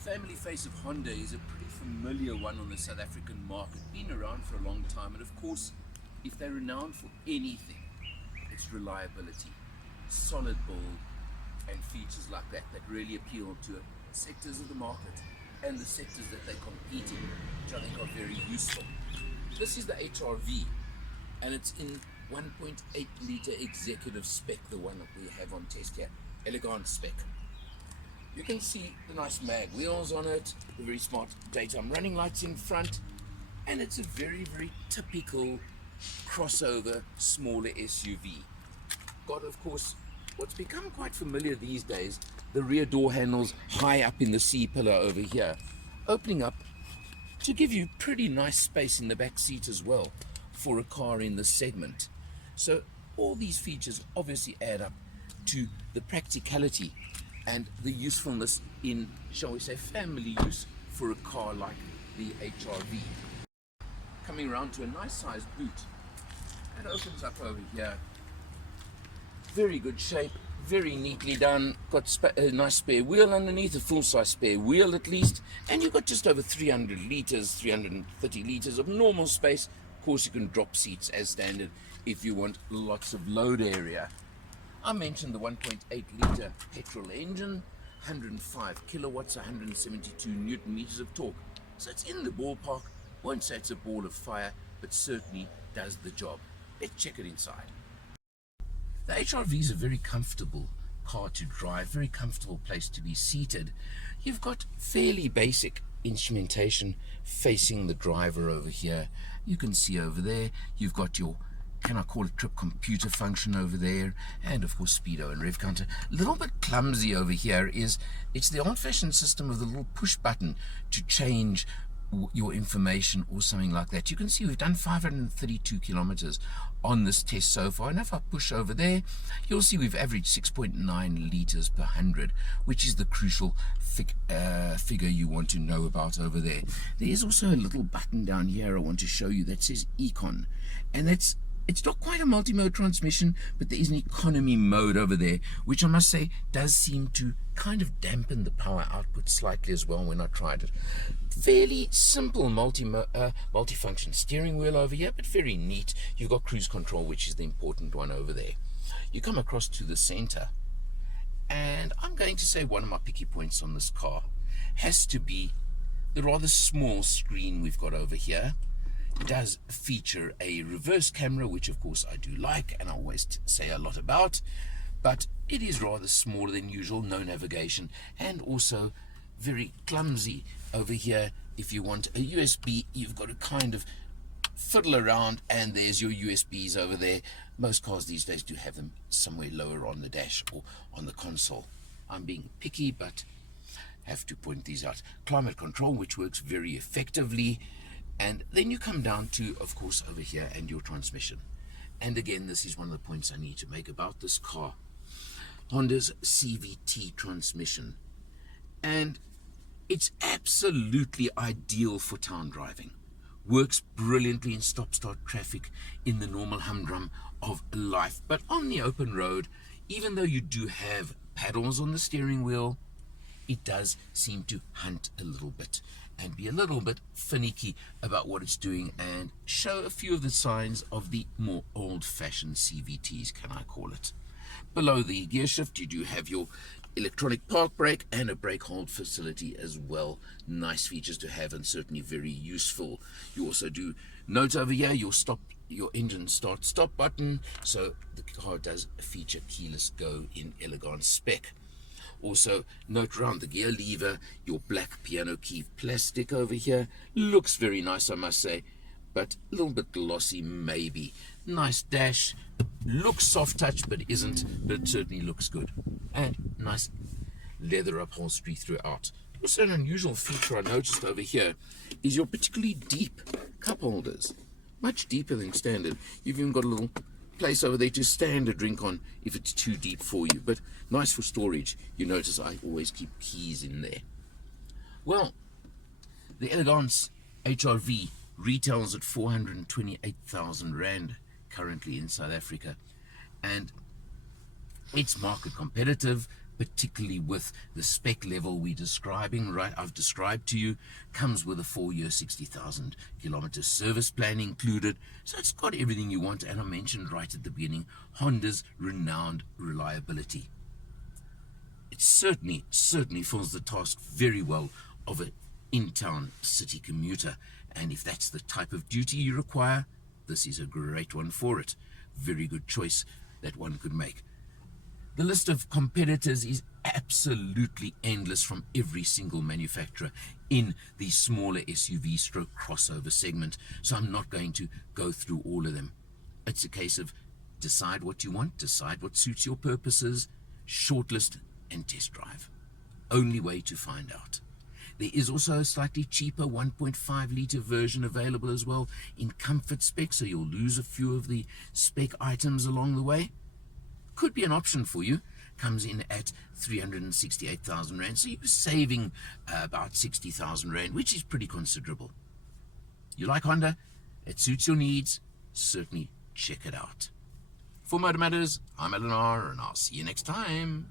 Family face of Honda is a pretty familiar one on the South African market, been around for a long time, and of course, if they're renowned for anything, it's reliability, solid build, and features like that that really appeal to sectors of the market and the sectors that they compete in, which I think are very useful. This is the HRV, and it's in 1.8 litre executive spec, the one that we have on test here, Elegance spec. You can see the nice mag wheels on it, the very smart daytime running lights in front, and it's a very, very typical crossover smaller SUV. Got, of course, what's become quite familiar these days, the rear door handles high up in the C-pillar over here, opening up to give you pretty nice space in the back seat as well for a car in this segment. So all these features obviously add up to the practicality and the usefulness in, shall we say, family use for a car like the HRV. Coming around to a nice sized boot, it opens up over here. Very good shape, very neatly done. Got a nice spare wheel underneath, a full-size spare wheel at least, and you've got just over 300 litres, 330 litres of normal space. Of course, you can drop seats as standard if you want lots of load area. I mentioned the 1.8 litre petrol engine, 105 kilowatts, 172 newton meters of torque. So it's in the ballpark. Won't say it's a ball of fire, but certainly does the job. Let's check it inside. The HRV is a very comfortable car to drive, very comfortable place to be seated. You've got fairly basic instrumentation facing the driver over here. You can see over there, you've got your, can I call it, trip computer function over there, and of course speedo and rev counter. A little bit clumsy over here is, it's the old-fashioned system of the little push button to change your information or something like that. You can see we've done 532 kilometers on this test so far, and if I push over there, you'll see we've averaged 6.9 liters per 100, which is the crucial figure you want to know about over there. There is also a little button down here I want to show you that says Econ, and it's not quite a multi-mode transmission, but there is an economy mode over there, which I must say does seem to kind of dampen the power output slightly as well when I tried it. Fairly simple multi-function steering wheel over here, but very neat. You've got cruise control, which is the important one over there. You come across to the center, and I'm going to say one of my picky points on this car has to be the rather small screen we've got over here. It does feature a reverse camera, which of course I do like and I always say a lot about, but it is rather smaller than usual, no navigation, and also very clumsy over here. If you want a USB, you've got to kind of fiddle around, and there's your USBs over there. Most cars these days do have them somewhere lower on the dash or on the console. I'm being picky, but have to point these out. Climate control, which works very effectively. And then you come down to, of course, over here, and your transmission. And again, this is one of the points I need to make about this car. Honda's CVT transmission. And it's absolutely ideal for town driving. Works brilliantly in stop-start traffic in the normal humdrum of life. But on the open road, even though you do have paddles on the steering wheel, it does seem to hunt a little bit and be a little bit finicky about what it's doing and show a few of the signs of the more old-fashioned CVTs, can I call it. Below the gear shift, you do have your electronic park brake and a brake hold facility as well. Nice features to have and certainly very useful. You also do note over here your engine stop button, so the car does feature keyless go in Elegance spec. Also, note around the gear lever, your black piano key plastic over here. Looks very nice, I must say, but a little bit glossy maybe. Nice dash, looks soft touch but isn't, but it certainly looks good. And nice leather upholstery throughout. Also an unusual feature I noticed over here is your particularly deep cup holders. Much deeper than standard. You've even got a little place over there to stand a drink on if it's too deep for you, but nice for storage. You notice I always keep keys in there. Well, the Elegance HRV retails at 428,000 Rand currently in South Africa, and it's market competitive, particularly with the spec level we're describing, right? I've described to you, comes with a 4-year, 60,000 kilometer service plan included. So it's got everything you want. And I mentioned right at the beginning, Honda's renowned reliability. It certainly fills the task very well of an in-town city commuter. And if that's the type of duty you require, this is a great one for it. Very good choice that one could make. The list of competitors is absolutely endless from every single manufacturer in the smaller SUV stroke crossover segment, so I'm not going to go through all of them. It's a case of decide what you want, decide what suits your purposes, shortlist and test drive. Only way to find out. There is also a slightly cheaper 1.5 litre version available as well in comfort spec, so you'll lose a few of the spec items along the way. Could be an option for you. Comes in at 368,000 Rand, so you're saving about 60,000 Rand, which is pretty considerable. You like Honda? It suits your needs? Certainly check it out. For Motor Matters, I'm Eleanor, and I'll see you next time.